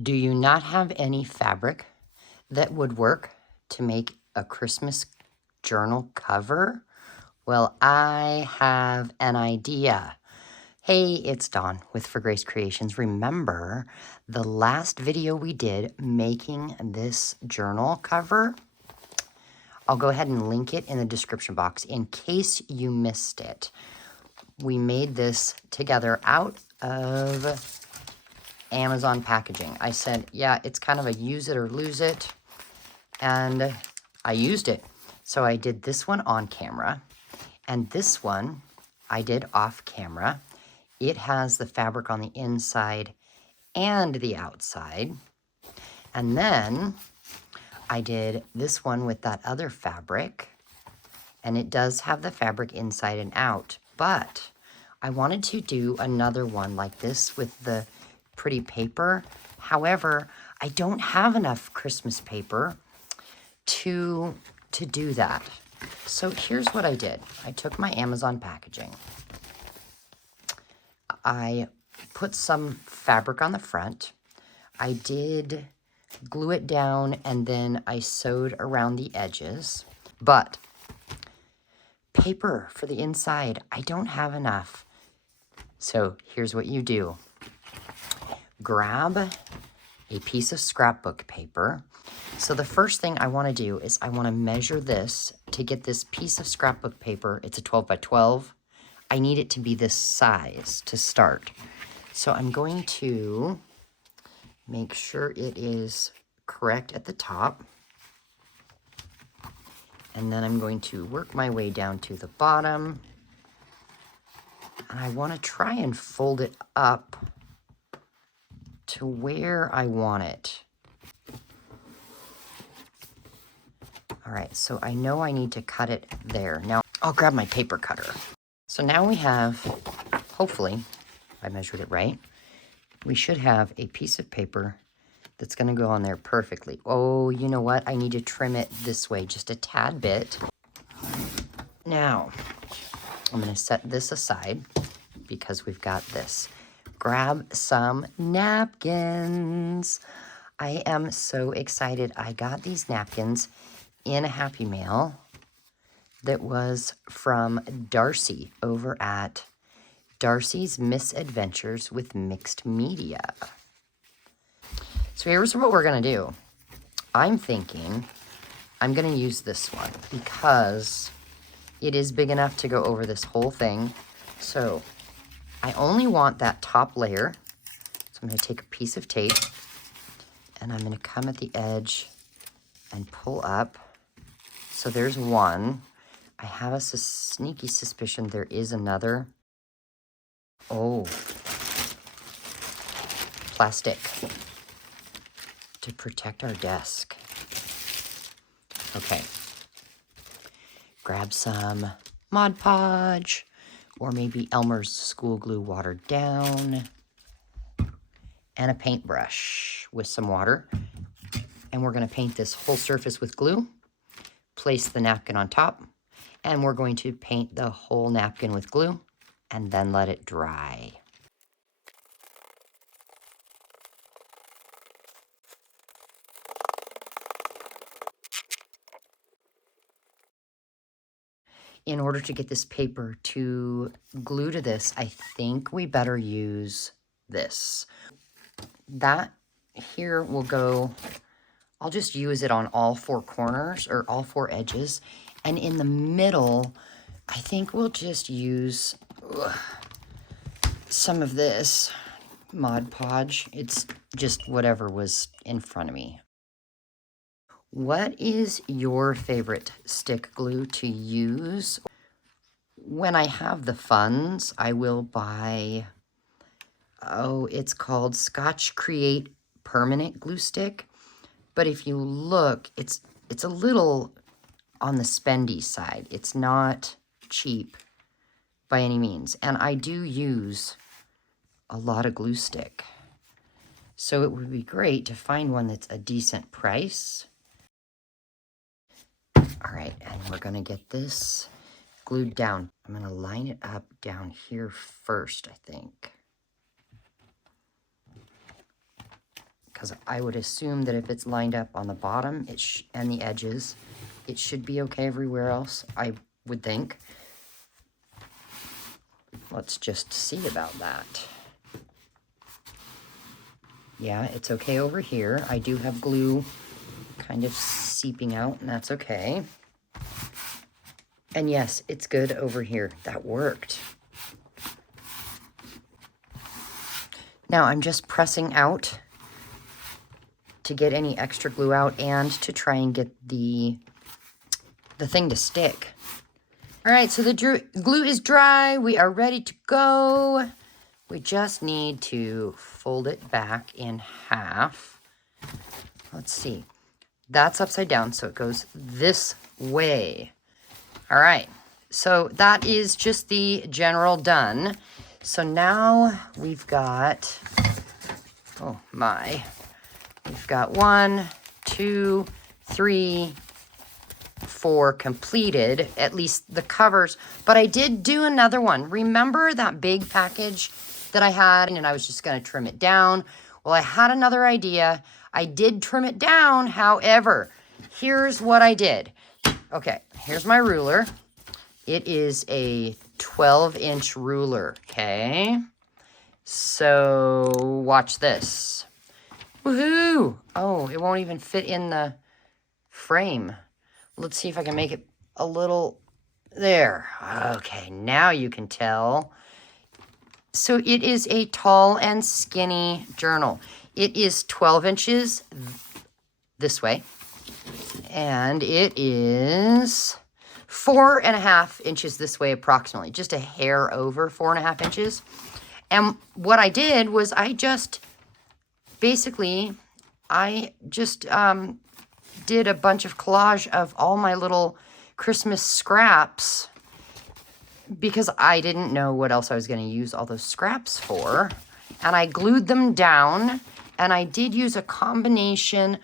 Do you not have any fabric that would work to make a Christmas journal cover? Well, I have an idea. Hey, it's Dawn with For Grace Creations. Remember the last video we did making this journal cover? I'll go ahead and link it in the description box in case you missed it. We made this together out of Amazon packaging. I said, yeah, it's kind of a use it or lose it. And I used it. So I did this one on camera. And this one I did off camera. It has the fabric on the inside and the outside. And then I did this one with that other fabric. And it does have the fabric inside and out. But I wanted to do another one like this with the pretty paper. However, I don't have enough Christmas paper to do that. So here's what I did. I took my Amazon packaging. I put some fabric on the front. I did glue it down and then I sewed around the edges. But paper for the inside, I don't have enough. So here's what you do. Grab a piece of scrapbook paper. So the first thing I want to do is I want to measure this to get this piece of scrapbook paper. It's a 12 by 12. I need it to be this size to start. So I'm going to make sure it is correct at the top. And then I'm going to work my way down to the bottom. And I want to try and fold it up to where I want it. All right, so I know I need to cut it there. Now I'll grab my paper cutter. So now we have, hopefully, I measured it right. We should have a piece of paper that's gonna go on there perfectly. Oh, you know what? I need to trim it this way, just a tad bit. Now, I'm gonna set this aside because we've got this. Grab some napkins. I am so excited. I got these napkins in a Happy Mail that was from Darcy over at Darcy's Misadventures with Mixed Media. So here's what we're gonna do. I'm thinking I'm gonna use this one because it is big enough to go over this whole thing. So I only want that top layer. So I'm gonna take a piece of tape and I'm gonna come at the edge and pull up. So there's one. I have a sneaky suspicion there is another. Oh, plastic to protect our desk. Okay. Grab some Mod Podge or maybe Elmer's School Glue watered down and a paintbrush with some water. And we're going to paint this whole surface with glue. Place the napkin on top. And we're going to paint the whole napkin with glue and then let it dry. In order to get this paper to glue to this, I think we better use this. That here will go, I'll just use it on all four corners or all four edges. And in the middle, I think we'll just use some of this Mod Podge. It's just whatever was in front of me. What is your favorite stick glue to use? When I have the funds, I will buy, it's called Scotch Create Permanent Glue Stick. But if you look, it's a little on the spendy side. It's not cheap by any means. And I do use a lot of glue stick. So it would be great to find one that's a decent price. All right, and we're gonna get this glued down. I'm gonna line it up down here first, I think. because I would assume that if it's lined up on the bottom and the edges, it should be okay everywhere else, I would think. Let's just see about that. Yeah, it's okay over here. I do have glue kind of seeping out, and that's okay. And yes, it's good over here. That worked. Now I'm just pressing out to get any extra glue out and to try and get the thing to stick. All right, so the glue is dry. We are ready to go. We just need to fold it back in half. Let's see. That's upside down, so it goes this way. All right, so that is just the general done. So now we've got, oh my, we've got 1, 2, 3, 4 completed, at least the covers, but I did do another one. Remember that big package that I had and I was just gonna trim it down? Well, I had another idea. I did trim it down, however, here's what I did. Okay, here's my ruler. It is a 12-inch ruler, okay? So watch this. Woohoo! Oh, it won't even fit in the frame. Let's see if I can make it a little, there. Okay, now you can tell. So it is a tall and skinny journal. It is 12 inches this way, and it is 4.5 inches this way approximately, just a hair over 4.5 inches. And what I did was I just did a bunch of collage of all my little Christmas scraps because I didn't know what else I was going to use all those scraps for. And I glued them down, and I did use a combination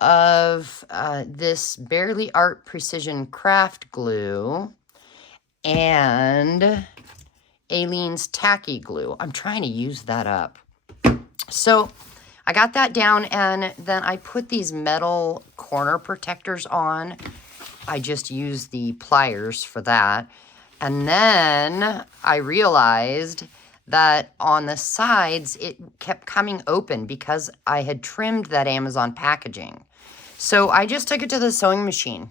of this Barely Art Precision Craft Glue and Aleene's Tacky Glue. I'm trying to use that up. So I got that down, and then I put these metal corner protectors on. I just used the pliers for that. And then I realized that on the sides, it kept coming open because I had trimmed that Amazon packaging. So I just took it to the sewing machine.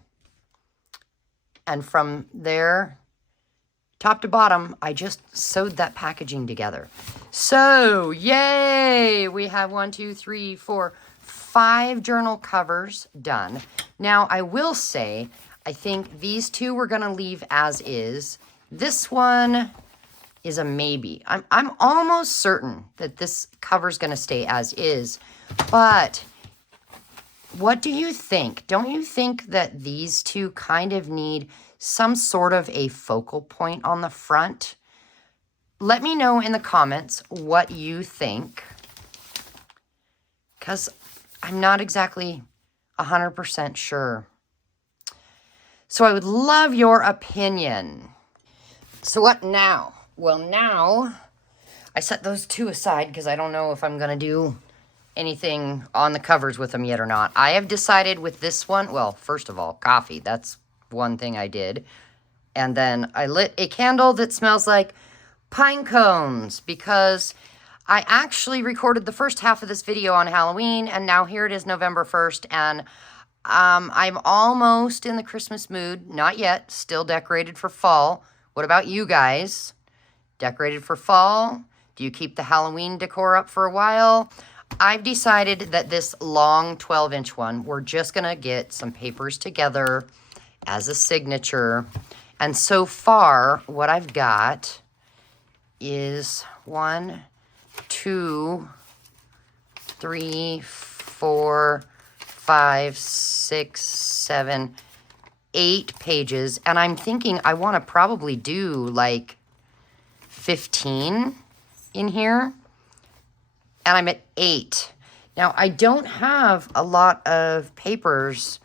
And from there, top to bottom, I just sewed that packaging together. So, yay! We have 1, 2, 3, 4, 5 journal covers done. Now, I will say, I think these two we're going to leave as is. This one is a maybe. I'm almost certain that this cover is going to stay as is. But what do you think? Don't you think that these two kind of need some sort of a focal point on the front? Let me know in the comments what you think, because I'm not exactly 100% sure. So I would love your opinion. So what now? Well, now I set those two aside because I don't know if I'm going to do anything on the covers with them yet or not. I have decided with this one, well, first of all, coffee. That's one thing I did. And then I lit a candle that smells like pine cones because I actually recorded the first half of this video on Halloween, and now here it is November 1st, and I'm almost in the Christmas mood. Not yet. Still decorated for fall. What about you guys? Decorated for fall? Do you keep the Halloween decor up for a while? I've decided that this long 12-inch one, we're just going to get some papers together as a signature. And so far, what I've got is 1, 2, 3, 4, 5, 6, 7, 8 pages. And I'm thinking I want to probably do like 15 in here. And I'm at 8. Now, I don't have a lot of papers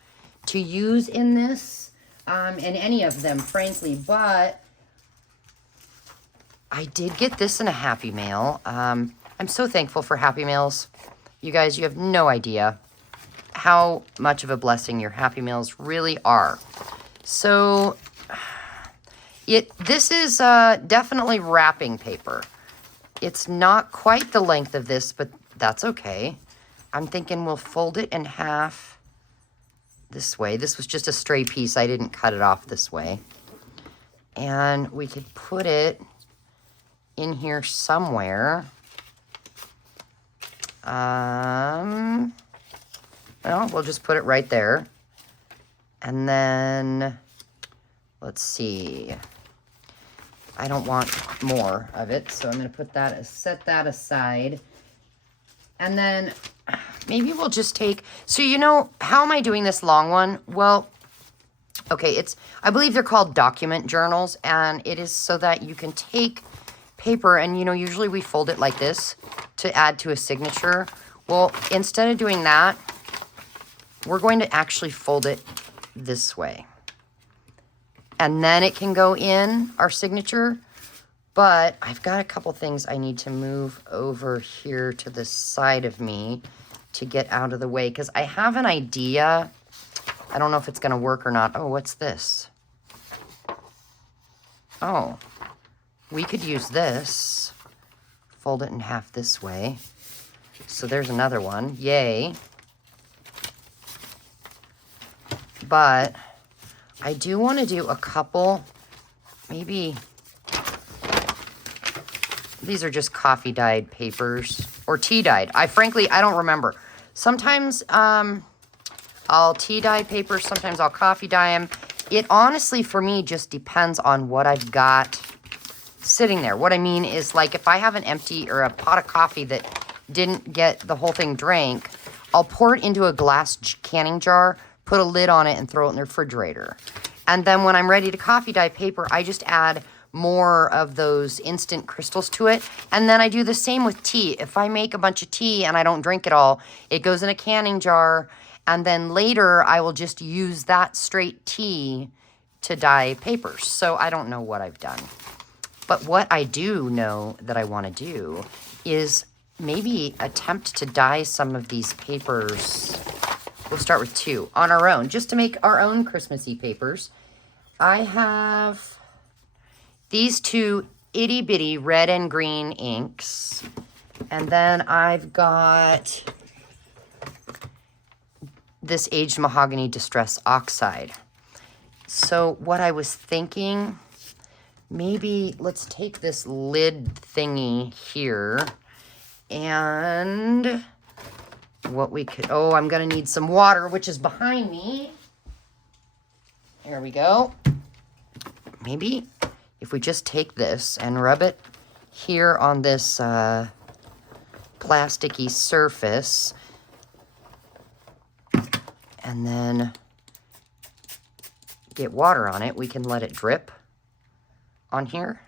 to use in this, in any of them, frankly, but I did get this in a Happy Mail. I'm so thankful for Happy Mails. You guys, you have no idea how much of a blessing your Happy Meals really are. So this is definitely wrapping paper. It's not quite the length of this, but that's okay. I'm thinking we'll fold it in half this way. This was just a stray piece. I didn't cut it off this way. And we could put it in here somewhere. Well, we'll just put it right there. And then, let's see. I don't want more of it, so I'm going to put that, set that aside. And then maybe we'll just take, so you know, how am I doing this long one? Well, okay, I believe they're called document journals, and it is so that you can take paper, and you know, usually we fold it like this to add to a signature. Well, instead of doing that, we're going to actually fold it this way. And then it can go in our signature. But I've got a couple things I need to move over here to the side of me to get out of the way, because I have an idea. I don't know if it's going to work or not. Oh, what's this? Oh, we could use this. Fold it in half this way. So there's another one. Yay. But I do want to do a couple, maybe, these are just coffee dyed papers or tea dyed. Frankly, I don't remember. Sometimes I'll tea dye papers, sometimes I'll coffee dye them. It honestly, for me, just depends on what I've got sitting there. What I mean is, like, if I have an empty or a pot of coffee that didn't get the whole thing drank, I'll pour it into a glass canning jar, put a lid on it, and throw it in the refrigerator. And then when I'm ready to coffee dye paper, I just add more of those instant crystals to it. And then I do the same with tea. If I make a bunch of tea and I don't drink it all, it goes in a canning jar. And then later I will just use that straight tea to dye papers. So I don't know what I've done. But what I do know that I want to do is maybe attempt to dye some of these papers. We'll start with 2 on our own, just to make our own Christmassy papers. I have these 2 itty bitty red and green inks. And then I've got this aged mahogany distress oxide. So what I was thinking, maybe let's take this lid thingy here, and what we could, oh, I'm gonna need some water, which is behind me. There we go. Maybe if we just take this and rub it here on this plasticky surface, and then get water on it, we can let it drip on here,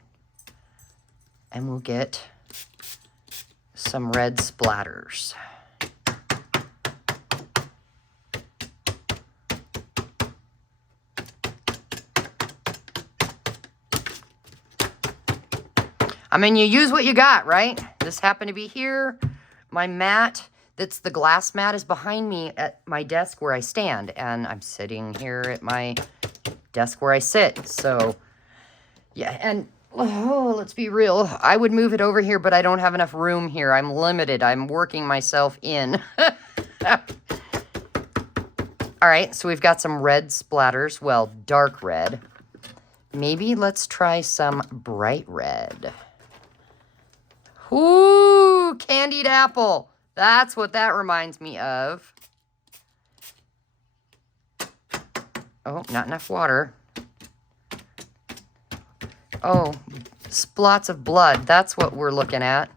and we'll get some red splatters. I mean, you use what you got, right? This happened to be here. My mat, that's the glass mat, is behind me at my desk where I stand. And I'm sitting here at my desk where I sit. So, yeah. And, oh, let's be real. I would move it over here, but I don't have enough room here. I'm limited. I'm working myself in. All right. So we've got some red splatters. Well, dark red. Maybe let's try some bright red. Ooh, candied apple. That's what that reminds me of. Oh, not enough water. Oh, splots of blood. That's what we're looking at.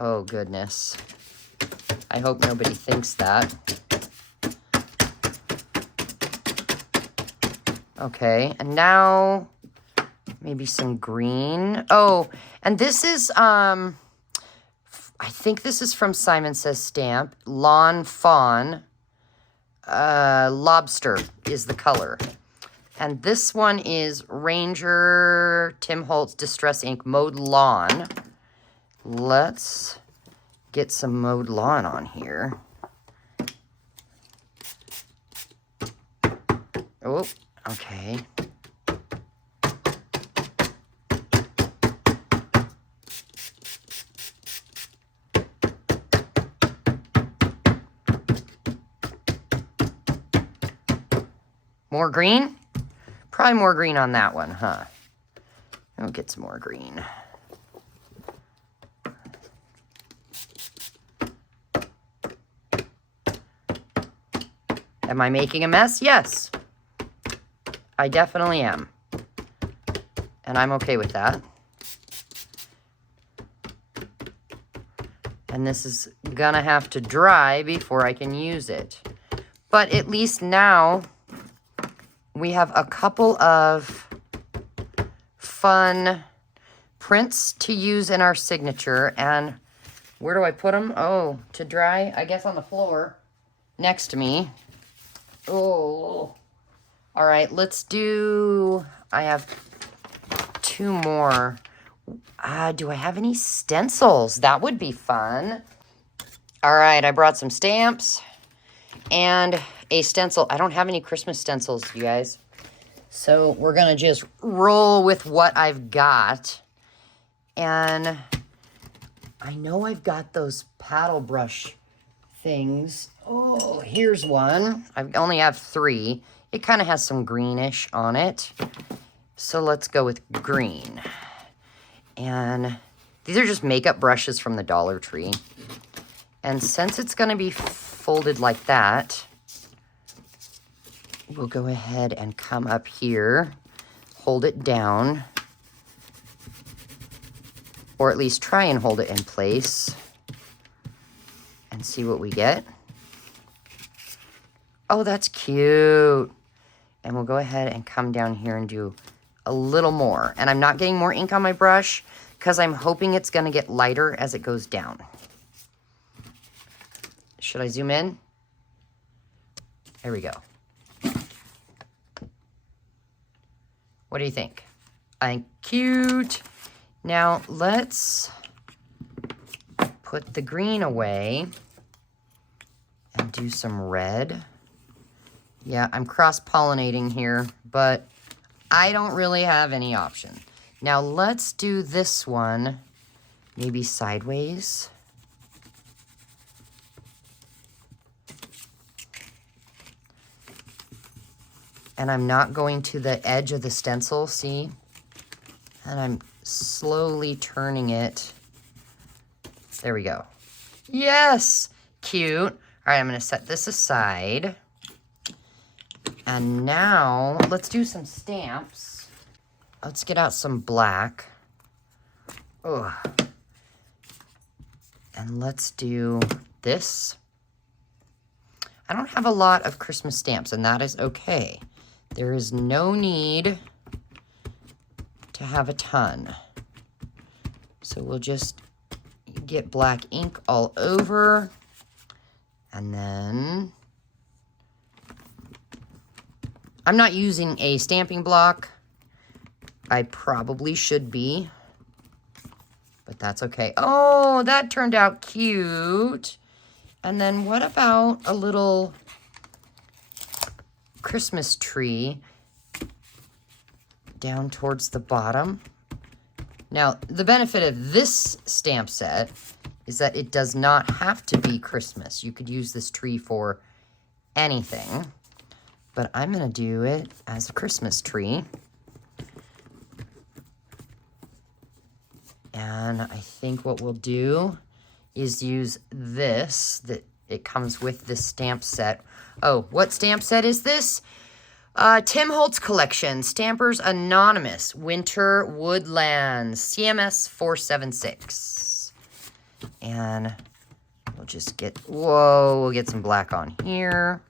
Oh, goodness. I hope nobody thinks that. Okay, and now maybe some green. Oh, and this is, I think this is from Simon Says Stamp. Lawn Fawn. Lobster is the color. And this one is Ranger Tim Holtz Distress Ink Mowed Lawn. Let's get some mowed lawn on here. Oh, okay. More green? Probably more green on that one, huh? We'll get some more green. Am I making a mess? Yes. I definitely am. And I'm okay with that. And this is gonna have to dry before I can use it. But at least now we have a couple of fun prints to use in our signature. And where do I put them? Oh, to dry, I guess on the floor next to me. Oh, all right, let's do, I have 2 more. Do I have any stencils? That would be fun. All right, I brought some stamps and a stencil. I don't have any Christmas stencils, you guys. So we're gonna just roll with what I've got. And I know I've got those paddle brush things. Oh, here's one. I only have 3. It kind of has some greenish on it. So let's go with green. And these are just makeup brushes from the Dollar Tree. And since it's going to be folded like that, we'll go ahead and come up here, hold it down, or at least try and hold it in place and see what we get. Oh, that's cute. And we'll go ahead and come down here and do a little more. And I'm not getting more ink on my brush because I'm hoping it's going to get lighter as it goes down. Should I zoom in? There we go. What do you think? I think cute. Now let's put the green away and do some red. Yeah, I'm cross-pollinating here, but I don't really have any option. Now let's do this one, maybe sideways. And I'm not going to the edge of the stencil, see? And I'm slowly turning it. There we go. Yes, cute. All right, I'm gonna set this aside. And now, let's do some stamps. Let's get out some black. Ugh. And let's do this. I don't have a lot of Christmas stamps, and that is okay. There is no need to have a ton. So we'll just get black ink all over. And then I'm not using a stamping block. I probably should be, but that's okay. Oh, that turned out cute. And then what about a little Christmas tree down towards the bottom? Now, the benefit of this stamp set is that it does not have to be Christmas. You could use this tree for anything, but I'm going to do it as a Christmas tree. And I think what we'll do is use this, that it comes with this stamp set. Oh, what stamp set is this? Tim Holtz Collection, Stampers Anonymous, Winter Woodlands, CMS 476. And we'll just get, whoa, we'll get some black on here.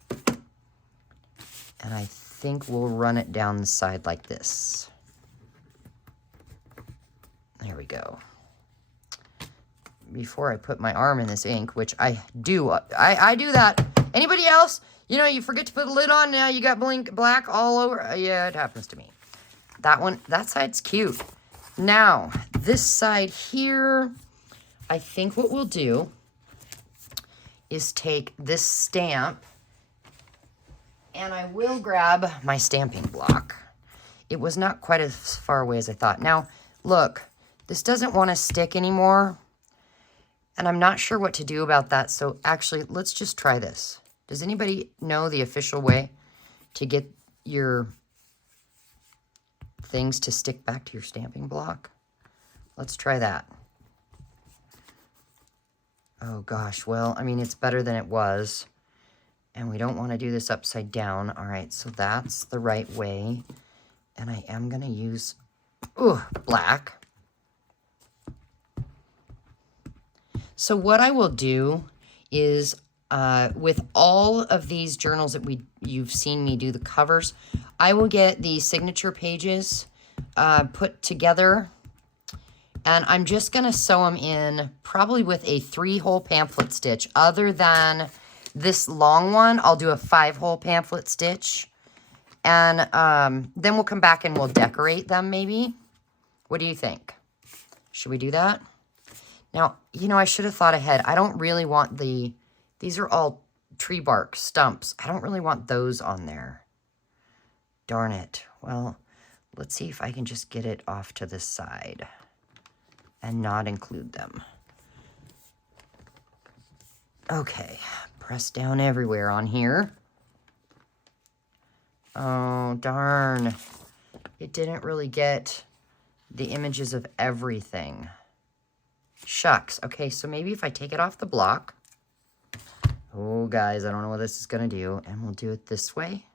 And I think we'll run it down the side like this. There we go. Before I put my arm in this ink, which I do, I do that. Anybody else? You know, you forget to put the lid on, now you got black all over. Yeah, it happens to me. That one, that side's cute. Now, this side here, I think what we'll do is take this stamp, and I will grab my stamping block. It was not quite as far away as I thought. Now, look, this doesn't want to stick anymore, and I'm not sure what to do about that, so actually, let's just try this. Does anybody know the official way to get your things to stick back to your stamping block? Let's try that. Oh gosh, well, I mean, it's better than it was. And we don't want to do this upside down. All right, so that's the right way. And I am going to use black. So what I will do is, with all of these journals that you've seen me do the covers, I will get the signature pages put together. And I'm just going to sew them in probably with a 3-hole pamphlet stitch. Other than this long one, I'll do a 5-hole pamphlet stitch. And then we'll come back and we'll decorate them maybe. What do you think? Should we do that? Now, you know, I should have thought ahead. I don't really want these are all tree bark stumps. I don't really want those on there. Darn it. Well, let's see if I can just get it off to the side and not include them. Okay, press down everywhere on here. Oh, darn. It didn't really get the images of everything. Shucks. Okay, so maybe if I take it off the block. Oh, guys, I don't know what this is going to do. And we'll do it this way.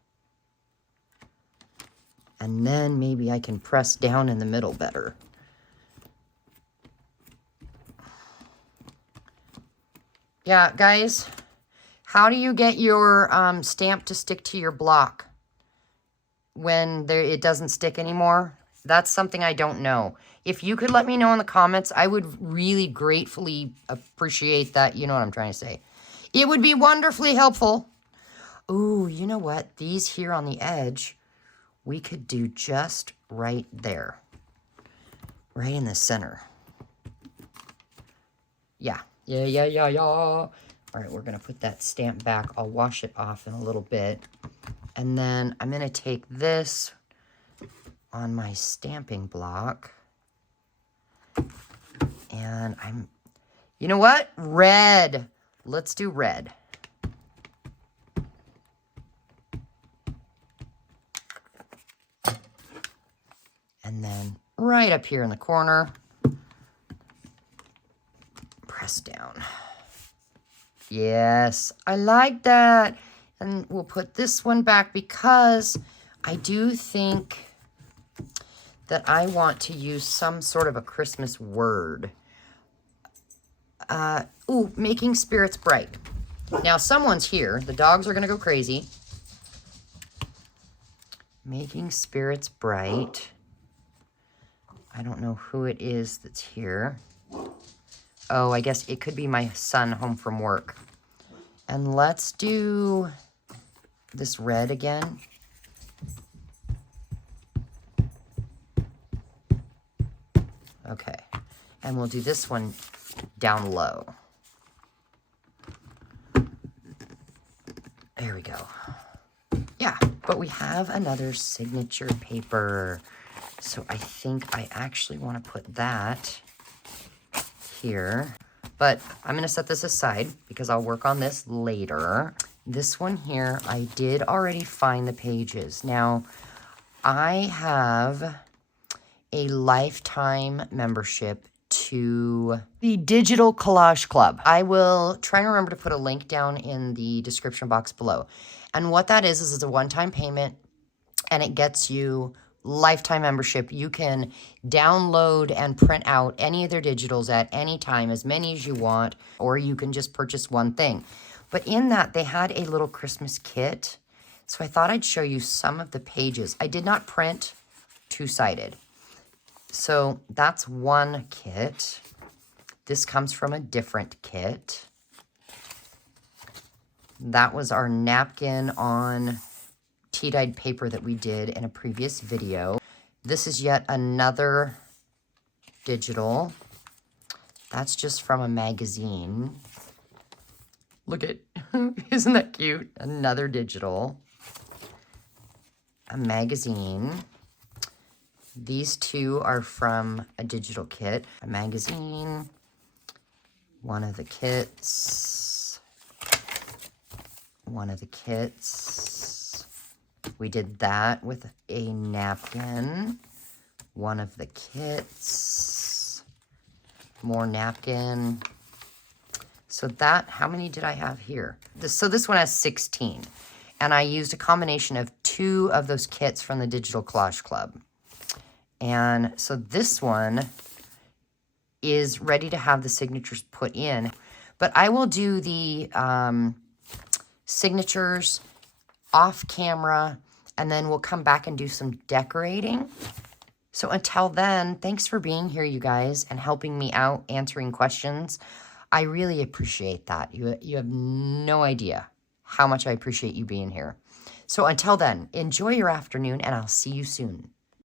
And then maybe I can press down in the middle better. Yeah, guys, how do you get your stamp to stick to your block when it doesn't stick anymore? That's something I don't know. If you could let me know in the comments, I would really gratefully appreciate that. You know what I'm trying to say. It would be wonderfully helpful. Ooh, you know what? These here on the edge, we could do just right there. Right in the center. Yeah. Yeah. All right, we're going to put that stamp back. I'll wash it off in a little bit. And then I'm going to take this on my stamping block. And you know what? Red. Let's do red. And then right up here in the corner, press down. Yes, I like that. And we'll put this one back because I do think that I want to use some sort of a Christmas word. Making spirits bright. Now, someone's here. The dogs are going to go crazy. Making spirits bright. I don't know who it is that's here. Oh, I guess it could be my son home from work. And let's do this red again. Okay. And we'll do this one down low. There we go. Yeah, but we have another signature paper. So I think I actually want to put that here. But I'm going to set this aside because I'll work on this later. This one here, I did already find the pages. Now, I have a lifetime membership to the Digital Collage Club. I will try and remember to put a link down in the description box below. And what that is a one-time payment, and it gets you lifetime membership. You can download and print out any of their digitals at any time, as many as you want, or you can just purchase one thing. But in that, they had a little Christmas kit. So I thought I'd show you some of the pages. I did not print two-sided. So that's one kit. This comes from a different kit. That was our napkin on tea-dyed paper that we did in a previous video. This is yet another digital. That's just from a magazine. Look at, isn't that cute? Another digital. A magazine. These two are from a digital kit. A magazine. One of the kits. One of the kits. We did that with a napkin. One of the kits. More napkin. So that, how many did I have here? So this one has 16. And I used a combination of 2 of those kits from the Digital Collage Club. And so this one is ready to have the signatures put in. But I will do the signatures off camera, and then we'll come back and do some decorating. So until then, thanks for being here, you guys, and helping me out answering questions. I really appreciate that. You have no idea how much I appreciate you being here. So until then, enjoy your afternoon, and I'll see you soon.